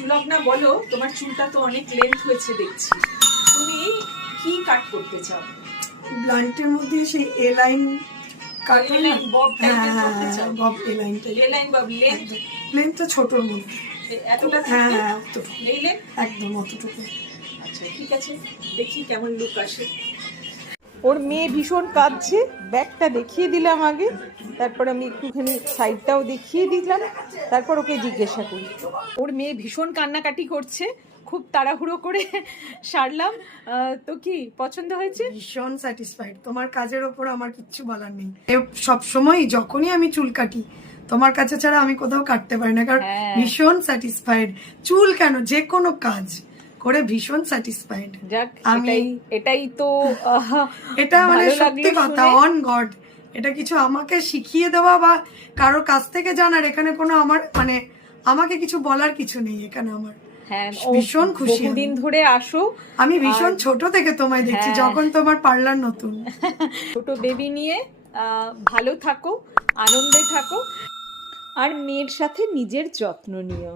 সুলগ্না বলো, তোমার চুলটা তো অনেক লেন্থ হয়েছে দেখছি, তুমি কি কাট করতে চাও? ব্লান্টের মধ্যে সেই এ লাইন কাট, এলাইন বব টাইপের করতে চাও? বব এ লাইনটা, এলাইন বব লেন্থ লেন্থটা ছোটর মধ্যে। এতটা হ্যাঁ থাকে? হ্যাঁ অতটুকু, এই লেন্থ? একদম অতটুকু। আচ্ছা ঠিক আছে, দেখি কেমন লুক আসে। ওর মেয়ে ভীষণ কাঁদছে, ব্যাগটা দেখিয়ে দিলাম আগে, তারপর আমি একটুখানি সাইডটাও দেখিয়ে দিলাম, তারপর ওকে জিজ্ঞাসা করি। ওর মেয়ে ভীষণ কান্নাকাটি করছে, খুব তাড়াহুড়ো করে সারলাম। তো কি পছন্দ হয়েছে? ভীষণ স্যাটিসফাইড, তোমার কাজের ওপর আমার কিচ্ছু বলার নেই। সব সময় যখনই আমি চুল কাটি তোমার কাছে ছাড়া আমি কোথাও কাটতে পারি না, কারণ ভীষণ স্যাটিসফাইড। চুল কেন, যে কোনো কাজ করে ভীষণ স্যাটিসফাইড। যাক, এটাই তো এটা মানে ভালো সত্যি লাগলো কথা, শুনে। On god. এটা কিছু আমাকে শিখিয়ে দেওয়া বা কারোর কাছ থেকে জানার এখানে কোনো আমার মানে আমাকে কিছু বলার কিছু নেই এখানে। আমার হ্যাঁ, ভীষণ খুশি। বহুদিন ধরে আসো, আমি ভীষণ ছোট থেকে তোমায় দেখছি, যখন তোমার পার্লার নতুন। ছোট বেবি নিয়ে ভালো থাকো, আনন্দে থাকো, আর মেয়ের সাথে নিজের যত্ন নিও।